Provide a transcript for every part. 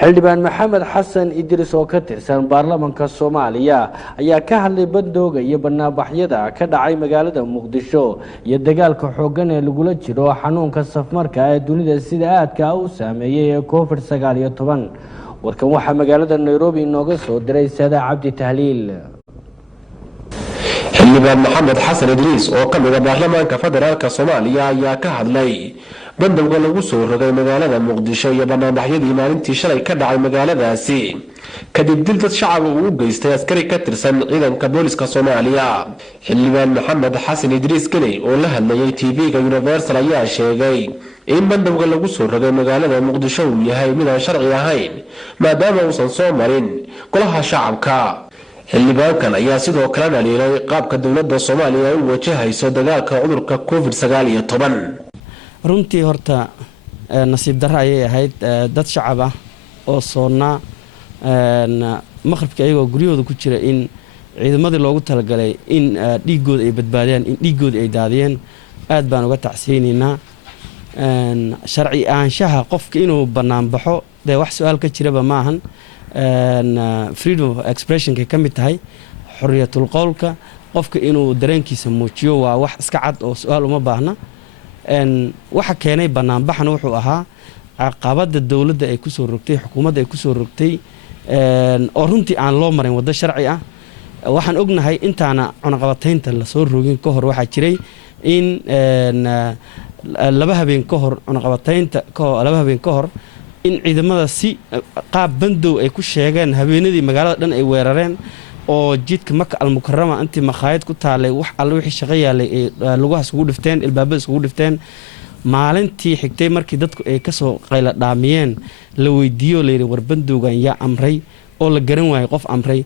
xildhibaan maxamed xasan idris oo ka tirsan baarlamaanka Soomaaliya ayaa ka hadlay bandowga iyo barnaamijyada ka dhacay magaalada Muqdisho iyo dagaalka xooggan ee lagula jiro xanuunka safmarka ee dunida sida aadka ah u saameeyay ee COVID-19 warkan waxa magaalada Nairobi inooga soo diray Saada Cabdi Tahliil xildhibaan maxamed xasan idris oo ka mid ah baarlamaanka federaalka Soomaaliya ayaa ka hadlay bandowga lagu soo rogay magaalada Muqdisho iyo barnaamijyadii maalintii shalay ka dhacay magaaladaasi kadib dil dad shacab uu u geystay askari ka tirsan ciidanka booliska Soomaaliya xildhibaan maxamed xasan idris galay oo la hadlayay TV-ga Universal ayaa sheegay in bandowga lagu soo rogay magaalada Muqdisho uu yahay mid aan sharci ahayn maadaama uusan soo marin golaha shacabka xildhibaankan ayaa sidoo kale dhaliilay qaabka dawladda Soomaaliya u wajahayso dagaalka cudurka COVID-19 runtii horta nasiib darro ayay ahayd dad shacab ah oo soona maqribka ayagoo guryahooda ku jira in ciidamadii loogu talagalay in dhiigooda ay badbaadiyaan in dhiigooda ay daadiyeen aad baan uga tacsiyeynaynaa sharci ahaanshaha qofka inuu bannaan baxo dee wax su-aal ka jiraba maahan freedom of expression ka mid tahay xorriyatul qowlka qofka inuu dareenkiisa muujiyo waa wax iska cad oo su-aal uma baahna waxa keenay banaanbaxan wuxuu ahaa caqabada dawladda ay ku soo rogtay xukuumadda ay ku soo rogtay oo runtii aan loo marin waddo sharci ah waxaan ognahay intaana cunaqabataynta la soo rogin ka hor waxaa jiray in laba habeen ka hor cunaqabataynta laba habeen ka hor in ciidamada si qaab bandow ay ku sheegeen habeenadii magaalada dhan ay weerareen oo jidka Maka al-Mukarrama intii maqaayad ku taalay wax alla wixii shaqo yaalay lagu isugu dhifteen ilbaabada isugu dhifteen maalintii xigtay markii dadku ay ka soo qayla dhaamiyeen la weydiiyo leeyahay war bandowgan yaa amray oo la garan waayay qof amray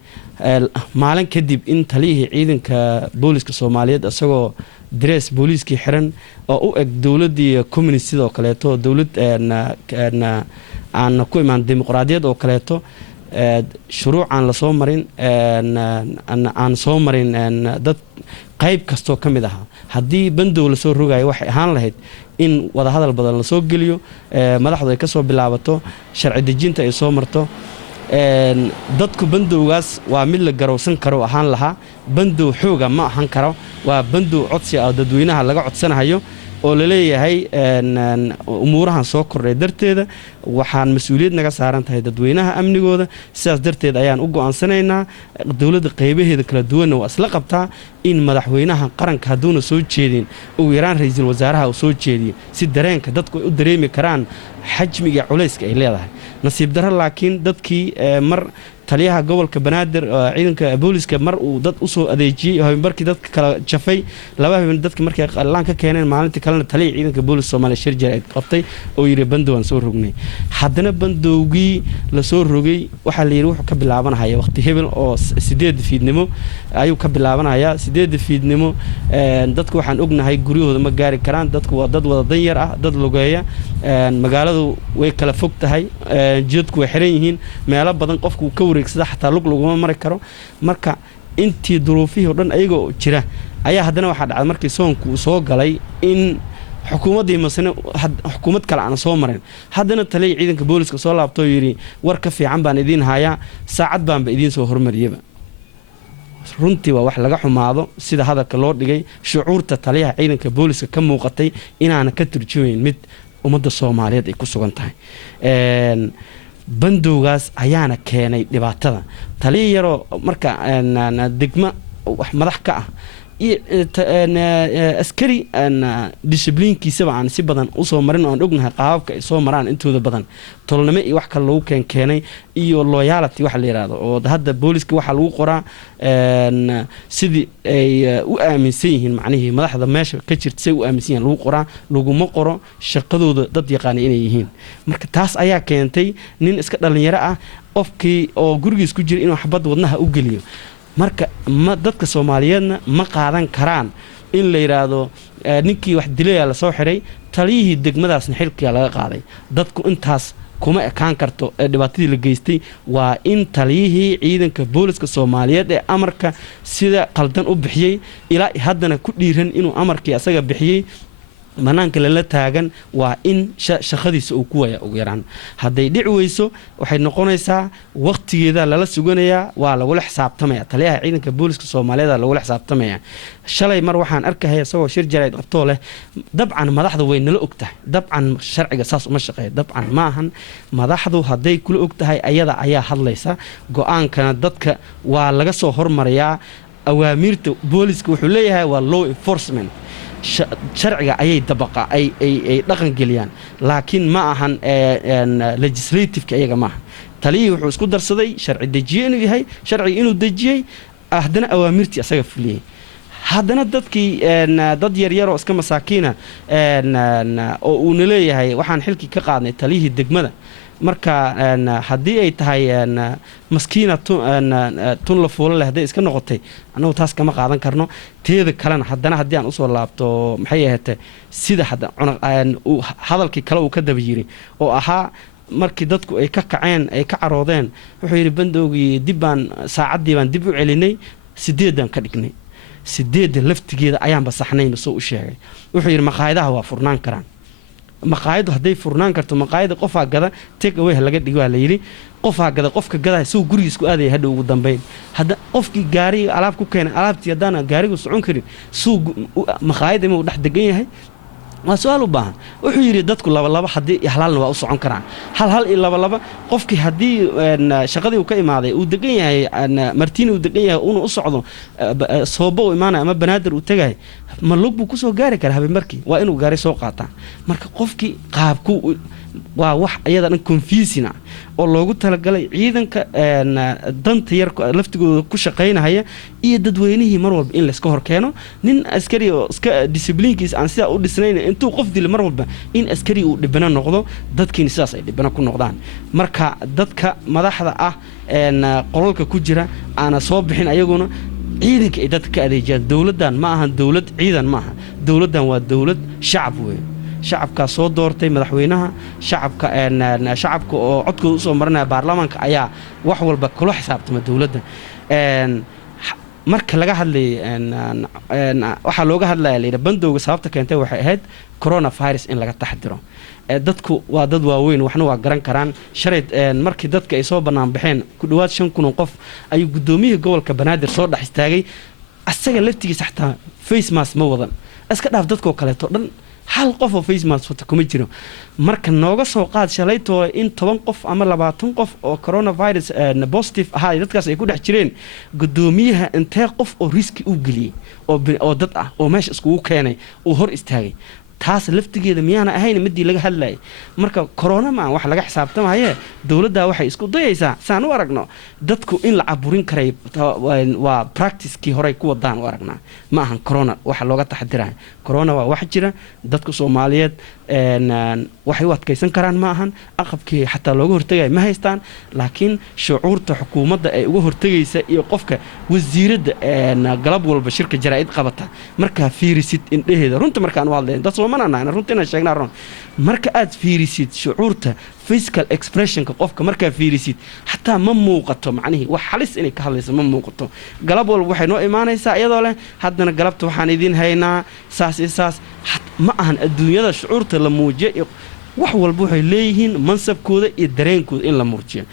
maalin kadib in taliyihii ciidanka booliska Soomaaliyeed asagoo dress booliskii xiran oo u eg dawladii communist sidoo kale to dawlad aan ku imaan dimuqraadiyad oo kale to shuruucan la soo marin aan soo marin dad qayb kasto kamid aha hadii bandow la soo rogayo waxay ahaan lahayd in wada hadal badan la soo geliyo madaxdu ay ka soo bilaabato sharci dejinta ay soo marto dadku bandowgaas waa mid la garowsan karo ahaan lahaa bandow xooga ma ahan karo waa bandow codsi ah dadweynaha laga codsanayo oo la leeyahay umuurahan soo kordhay darteeda waxaan mas'uuliyad naga saaran tahay dadweynaha amnigooda sidaas darteed ayaan u go'aansanaynaa dawladda qaybaheeda kala duwan oo asla qabtaa in madaxweynaha qaranka haduuna soo jeedin uu yaraan ra'iisul wasaaraha uu soo jeediyo si dareenka dadku u dareemi karaan xajmiga culayska ay leedahay nasiib darro laakiin dadkii mar taliyaha gobolka Banaadir ciidanka booliska mar uu dad u soo adeejiyay habeenbarkii dadka kala jafay laba habeen dadka markay qallaan ka keeneen maalintii kalena taliyaha ciidanka booliska Soomaaliya shirjir ay qabtay oo yiri bandowgan soo rognay haddana bandowgii la soo rogay waxa la yiri wuxuu ka bilaabanayaa waqti hebel oo 8 fiidnimo ayuu ka bilaabanayaa 8 fiidnimo dadku waxaan ognahay guryahooda ma gaari karaan dadku waa dad wada dan yar ah dad lugeeya magaaladu way kala fog tahay jidadku way xiran yihiin meelo badan qofku ka wareegsada xataa luguma mari karo marka intii duruufihii dhan ayagoo jira ayaa haddana waxa dhacay markii soonku soo galay in xukuumadii masna xukuumad kale aan soo marin haddana taliye ciidanka booliska soo laabtay yiri war ka fiican baan idin hayaa saacad baan ba idin soo hormariyaba runtii waa wax laga xumaado sida hadalka loo dhigay shucuurta taliyaha ciidanka booliska ka muuqatay inaana ka turjumayn mid ummadda Soomaaliyeed ay ku sugan tahay bandowgaas ayaana keenay dhibaatada taliye yaro marka degma wax madax ka ah askari discipline-kiisaba aan si badan u soo marin oo aan ognahay qaababka ay soo maraan intooda badan tolnimo iyo wax kale lagu keenay iyo loyalty wax la yiraahdo oo hadda booliska waxa lagu qoraa sidii ay u aaminsan yihiin macnaheedu madaxda meesha ka jirtay u aaminsan yihiin lagu qoraa laguma qoro shaqadooda dad yaqaan inay yihiin marka taas ayaa keentay nin iska dhalinyaro ah qofkii oo gurigiis ku jira inuu xabad wadnaha u geliyo marka dadka Soomaaliyeedna ma qaadan karaan in la yiraahdo ninkii wax dilay la soo xiray taliyihii degmadaasna xilkiga laga qaaday dadku intaas kuma ekaan karto dhibaatadii la geystay waa in taliyihii ciidanka booliska Soomaaliyeed ee amarka sida qaldan u bixiyay ilaa haddana ku dhiiran inuu amarkii asaga bixiyay banaanka lala taagan waa in shaqadiisa uu ku waya ugu yaraan hadday dhici weyso waxay noqonaysaa waqtigeeda lala suganayaa waa lagula xisaabtamaya taliyaha ciidanka booliska Soomaaliyeed lagula xisaabtamaya shalay mar waxaan arkay isagoo shir jarayd qabto leh dabcan madaxdu way nala ogtahay dabcan sharciga saas uma shaqeeyo dabcan maahan madaxdu hadday kula ogtahay ayada ayaa hadlaysa go'aankana dadka waa laga soo hormariyaa awaamirta booliska wuxuu leeyahay waa law enforcement sharciga ayay dabaqa ay dhaqan geliyaan laakiin ma ahan legislative ayaga ma aha taliyii wuxuu isku darsaday sharci dejiye inuu yahay sharciga inuu dejiyay haddana awaamirtii asaga fuliyay haddana dadkii dad yaryar oo iska masaakiina oo uu leeyahay waxaan xilkii ka qaadnay taliyii degmada marka haddii ay tahay maskiina tun la fuulo leh hadday iska noqotay annagu taas kama qaadan karno teeda kalena haddana haddii aan usoo laabto maxay ahaatee sida hadalkii kale uu ka daba yiri oo ahaa markii dadku ay ka kaceen ay ka caroodeen wuxuu yidhi bandowgii saacaddii baan dib u celinay 8 ka dhignay 8 laftigeeda ayaanba saxnayn soo u sheegay wuxuu yidhi maqaayadaha waa furnaan karaan maqaayadu hadday furnaan karto maqaayada qofaa gada take away laga dhigo waa la yiri qofaa gada qofka gada soo gurigiisku aaday hadhow ugu dambeyn hadda qofkii gaariga alaab ku keenay alaabtii hadana gaarigu socon karin soo maqaayada inuu dhex degan yahay waa su'aal u baahan wuxuu yiri dadku laba hadii halaalna waa u socon karaan hal iyo laba qofkii hadii shaqadii uu ka imaaday uu degan yahay martiin uu degan yahay uu u socdo soobo imaanay ama banaadir uu tagay ma lug buu ku soo gaari karaa habeen markii waa inuu gaari soo qaataa marka qofkii qaabku waa wax ayada dhan confusing oo loogu talagalay ciidanka danta yar laftigooda ku shaqeynaya iyo dadweynihii mar walba in la iska hor keeno nin askari oo iska disciplinekiisa aan sida u dhisnayn intuu qof dil mar walba in askari uu dhibana noqdo dadkiina sidaas ay dhibana ku noqdaan marka dadka madaxda ah qolalka ku jira aana soo bixin ayaguna ciidanka ay dadka ka adeejiyaan dawladdan ma aha dawlad ciidan ma aha dawladdan waa dawlad shacab weey shacabka soo doortay madaxweynaha shacabka oo codkooda u soo marinaya baarlamaanka ayaa wax walba kula xisaabtama dawladda marka laga hadlay waxa looga hadlaya leeyahay bandowga sababta keentay waxay ahayd coronavirus in laga taxadiro dadku waa dad waaweyn waxna waa garan karaan shareed markii dadka ay soo banaan baxeen ku dhawaad 5,000 qof ayuu gudoomiyaha gobolka Banaadir soo dhax istaagay asaga laftigiisa xataa face mask ma wadan iska dhaaf dadkoo kale to dhan hal qof oo face mask wata kuma jiro marka nooga soo qaad shalayto in 10 qof ama 20 qof oo coronavirus positive ah dadkaas ay ku dhex jireen gudoomiyaha intee qof oo riski u galiyay oo dad ah oo meesha isku keenay oo hor istaagay taas laftigeeda miyaana ahayn midii laga hadlay marka corona ma wax laga xisaabtamayo dawladda waxay isku dayaysaa saan u aragno dadku in la caburin karay waa practice-kii hore ku wadaan u aragnaa ma ahan corona waxa looga taxadiraa corona waa wax jira dadku Soomaaliyeed waxay u adkaysan karaan ma ahan aqabkii xataa looga hortagay ma haystaan laakiin shucuurta xukuumadda ay uga hortagaysa iyo qofka wasiiradda galab walba shirka jaraa'id qabata marka fiirisid indheheeda runta markaan u hadleen dad Soomaaliyeed runta inaan sheegnaa run marka aad fiirisid shucuurta physical expression-ka qofka marka fiirisid hatta ma muuqato macnaheedu wax halis inay ka hadlayso ma muuqato galab walba waxay noo imaanaysaa iyadoo leh haddana galabta waxaan idin haynaa saas ma ahan adduunyada shucuurta la muujiyo wax walba waxay leeyihiin mansabkooda iyo dareenkooda in la muujiyo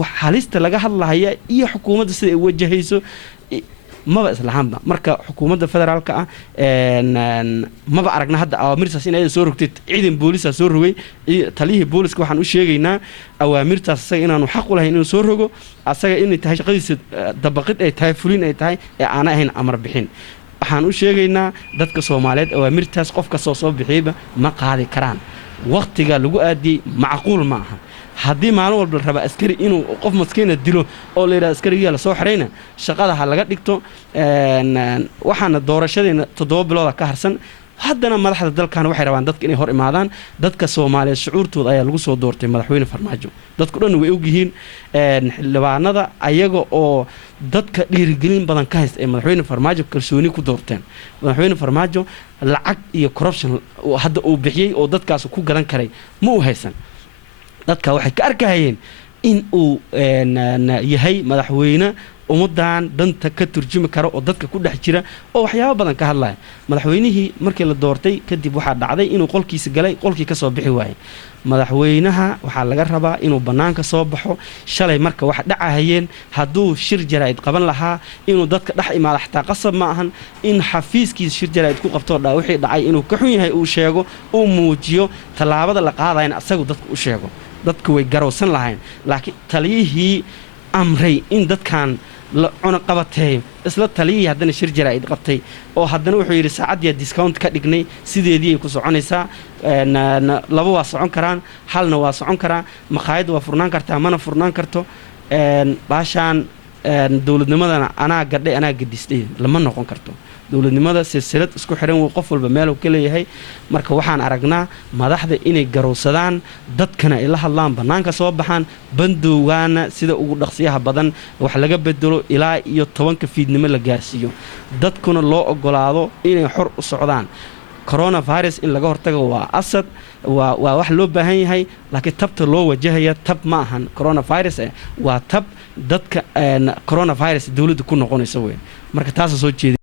wax halista laga hadlaaya iyo xukuumadda sida ay wajahayso maba islaamna marka xukuumadda federaalka ah maba aragna hadda awaamirtaas in ay soo rogtay ciidan booliska soo rogay taliyihii booliska waxaan u sheegaynaa awaamirtaas asaga inaanu xaq u lahayn inuu soo rogo asaga inay tahay shaqadiisa dabaqid ay tahay fulin ay tahay ee aan ahayn amar bixin waxaan u sheegaynaa dadka Soomaaliyeed awaamirtaas qofka soo bixiyba ma qaadi karaan waqtiga lagu aadiyay macquul ma aha haddii maalin walba raba askari inuu qof maskiina dilo oo la yiraahdo askariga la soo xireyna shaqada ha laga dhigto waxaana doorashadeena 7 bilood ka harsan haddana madaxda dalkan waxay rabaan dadka inay hor imaadaan dadka Soomaaliyeed shucuurtooda ayaa lagu soo doortay madaxweyne Farmaajo dadku dhan way og yihiin xildhibaanada ayaga oo dadka dhiirigelin badan ka haysta ee madaxweyne Farmaajo kalsooni ku doorteen madaxweyne Farmaajo lacag iyo corruption hadda uu bixiyay oo dadkaas ku gadan karay ma u haysan dadka waxay ka arkayeen in uu yahay madaxweyne ummadan danta ka turjumi karo oo dadka ku dhex jira oo waxyaabo badan ka hadlaya madaxweynihii markii la doortay kadib waxaa dhacday inuu qolkiisa galay qolkii ka soo bixi waayay madaxweynaha waxaa laga rabaa inuu bannaanka soo baxo shalay marka wax dhacahayeen hadduu shir jaraa'id qaban lahaa inuu dadka dhex imaado xataa qasab ma ahan in xafiiskiisa shir jaraa'id ku qabtoo dhaa wixii dhacay inuu ka xun yahay uu sheego uu muujiyo tallaabada la qaadayna asagu dadka u sheego dadku way garowsan lahayn laakiin taliyihii amray in dadkan la cunaqabateeyo isla taliyihii haddana shir jaraa'id qabtay oo haddana wuxuu yidhi saacaddiyaa discount ka dhignay sideedii ay ku soconaysaa laba waa socon karaan halna waa socon karaa maqaayadda waa furnaan kartaa mana furnaan karto baashaan dowladnimadana anaa gadhay anaa gadistay lama noqon karto dowladnimada silsilad isku xiran way qof walba meel uu ka leeyahay marka waxaan aragnaa madaxda inay garowsadaan dadkana ay la hadlaan bannaanka soo baxaan bandowgaana sida ugu dhaqsiyaha badan wax laga bedelo ilaa iyo 10 fiidnimo la gaarsiiyo dadkuna loo ogolaado inay xor u socdaan coronavirus in laga hortago waa asad waa wax loo baahan yahay laakiin tabta loo wajahaya tab ma ahan coronavirus waa tab dadka coronavirus dawladda ku noqonaysa weyn marka taas soo jeedi